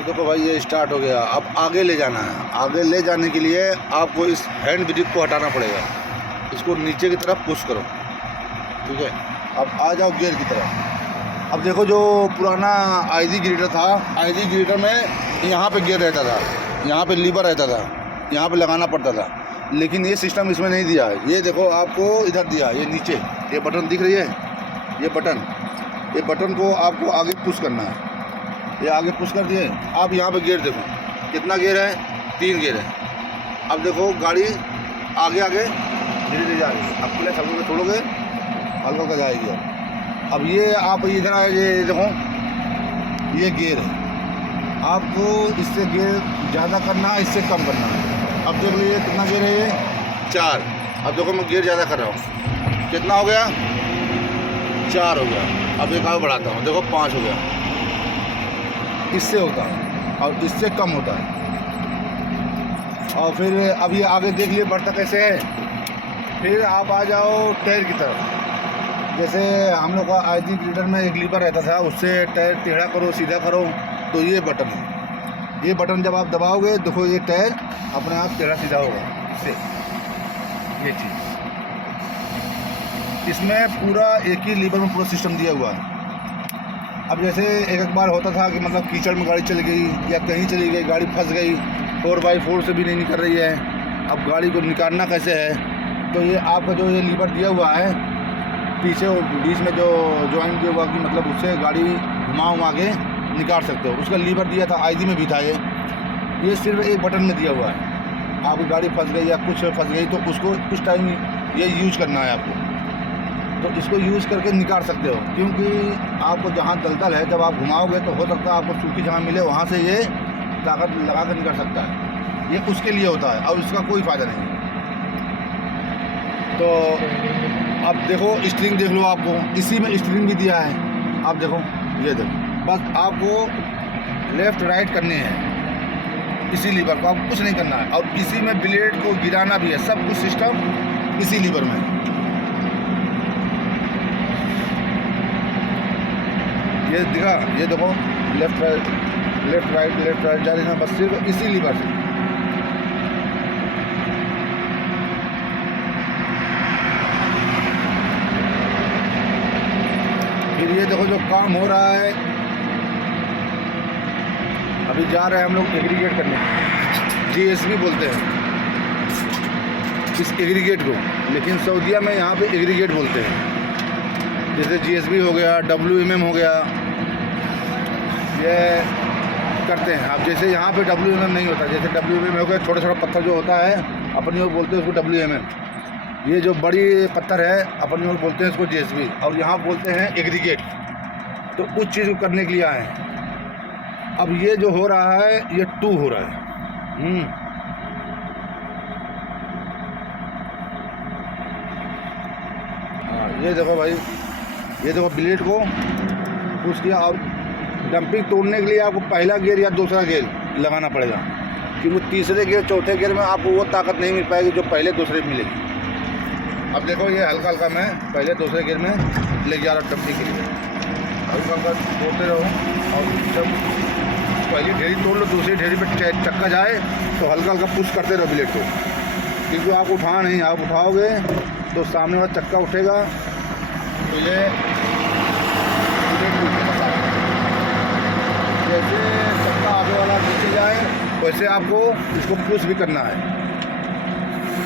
देखो भाई ये स्टार्ट हो गया। अब आगे ले जाना है। आगे ले जाने के लिए आपको इस हैंड ब्रेक को हटाना पड़ेगा। इसको नीचे की तरफ पुश करो, ठीक है। अब आ जाओ गियर की तरफ। अब देखो जो पुराना आईडी ग्रेडर था, आईडी ग्रेडर में यहाँ पे गियर रहता था, यहाँ पे लीवर रहता था, यहाँ पे लगाना पड़ता था, लेकिन ये सिस्टम इसमें नहीं दिया है। ये देखो आपको इधर दिया, ये नीचे ये बटन दिख रही है, ये बटन को आपको आगे पुश करना है। ये आगे पुश कर दिए। आप यहाँ पे गियर देखो, कितना गियर है, 3 गियर है। अब देखो गाड़ी आगे आगे धीरे धीरे जा रही है। अब क्लच हल्का छोड़ोगे, हल्का हल्का जाएगी। अब ये आप इधर आए, ये देखो ये गियर है। आपको इससे गियर ज़्यादा करना है, इससे कम करना है। अब देख लीजिए कितना गियर है, ये 4। अब देखो मैं गियर ज़्यादा कर रहा हूँ, कितना हो गया, 4 हो गया। अब एक आगे बढ़ाता हूँ, देखो 5 हो गया। इससे होता है और इससे कम होता है। और फिर अब ये आगे देख लिए बढ़ता कैसे है। फिर आप आ जाओ टायर की तरफ। जैसे हम लोग का आईडी ग्रेडर में एक लीवर रहता था, उससे टायर टेढ़ा करो सीधा करो, तो ये बटन है। ये बटन जब आप दबाओगे देखो ये टायर अपने आप टेढ़ा सीधा होगा। इससे ये चीज़ इसमें पूरा एक ही लीवर में पूरा सिस्टम दिया हुआ है। अब जैसे एक बार होता था कि मतलब कीचड़ में गाड़ी चली गई या कहीं चली गई, गाड़ी फंस गई, 4x4 से भी नहीं निकल रही है, अब गाड़ी को निकालना कैसे है। तो ये आपका जो ये लीवर दिया हुआ है पीछे और बीच में जो जॉइंट दिया हुआ कि मतलब उससे गाड़ी घुमा के निकाल सकते हो। उसका लीवर दिया था, आईडी में भी था। ये सिर्फ एक बटन में दिया हुआ है। आपकी गाड़ी फंस गई या कुछ फंस गई तो उसको उस टाइम ये यूज करना है आपको, तो इसको यूज़ करके निकाल सकते हो। क्योंकि आपको जहाँ दलदल है जब आप घुमाओगे तो हो सकता है आपको सूखी जगह मिले, वहाँ से ये ताकत लगा कर निकाल सकता है। ये उसके लिए होता है और इसका कोई फ़ायदा नहीं है। तो अब देखो स्टीयरिंग देख लो, आपको इसी में स्टीयरिंग भी दिया है। आप देखो, ये देखो, बस आपको लेफ़्ट राइट करने हैं इसी लीवर को, आपको कुछ नहीं करना है। और इसी में ब्लेड को गिराना भी है, सब कुछ सिस्टम इसी लीवर में है। ये दिखा, ये देखो लेफ़्ट राइट जा रही है, बस सिर्फ इसी लीवर से। फिर ये देखो जो काम हो रहा है, अभी जा रहे हैं हम लोग एग्रीगेट करने, GSB बोलते हैं इस एग्रीगेट को, लेकिन सऊदीया में यहाँ पे एग्रीगेट बोलते हैं। जैसे GSB हो गया, WMM हो गया, ये करते हैं। अब जैसे यहाँ पे WMM नहीं होता, जैसे WMM हो गया छोटा छोटा पत्थर जो होता है, अपनी ओर बोलते हैं उसको WMM। ये जो बड़ी पत्थर है अपनी ओर बोलते हैं इसको GSB, और यहाँ बोलते हैं एग्रीगेट। तो उस चीज़ को करने के लिए आए हैं। अब ये जो हो रहा है ये 2 हो रहा है। हाँ, ये देखो भाई, ये देखो ब्लेड को पुश किया। और डंपिंग तोड़ने के लिए आपको पहला गियर या दूसरा गियर लगाना पड़ेगा, क्योंकि तीसरे गियर चौथे गियर में आपको वो ताकत नहीं मिल पाएगी जो पहले दूसरे में मिलेगी। अब देखो ये हल्का हल्का मैं पहले दूसरे गियर में ले जा रहा हूँ डंपिंग के लिए। हल्का हल्का तोड़ते रहो, और जब पहली ढेरी तोड़ लो, दूसरी ढेरी पर चक्का जाए तो हल्का हल्का पुश करते रहो ब्लेड को, क्योंकि आप उठा नहीं, आप उठाओगे तो सामने वाला चक्का उठेगा तो ये जैसे चक्का आगे वाला नीचे जाए वैसे आपको इसको पुश भी करना है।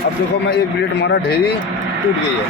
अब देखो मैं एक ब्लेड मारा, ढेरी टूट गई है।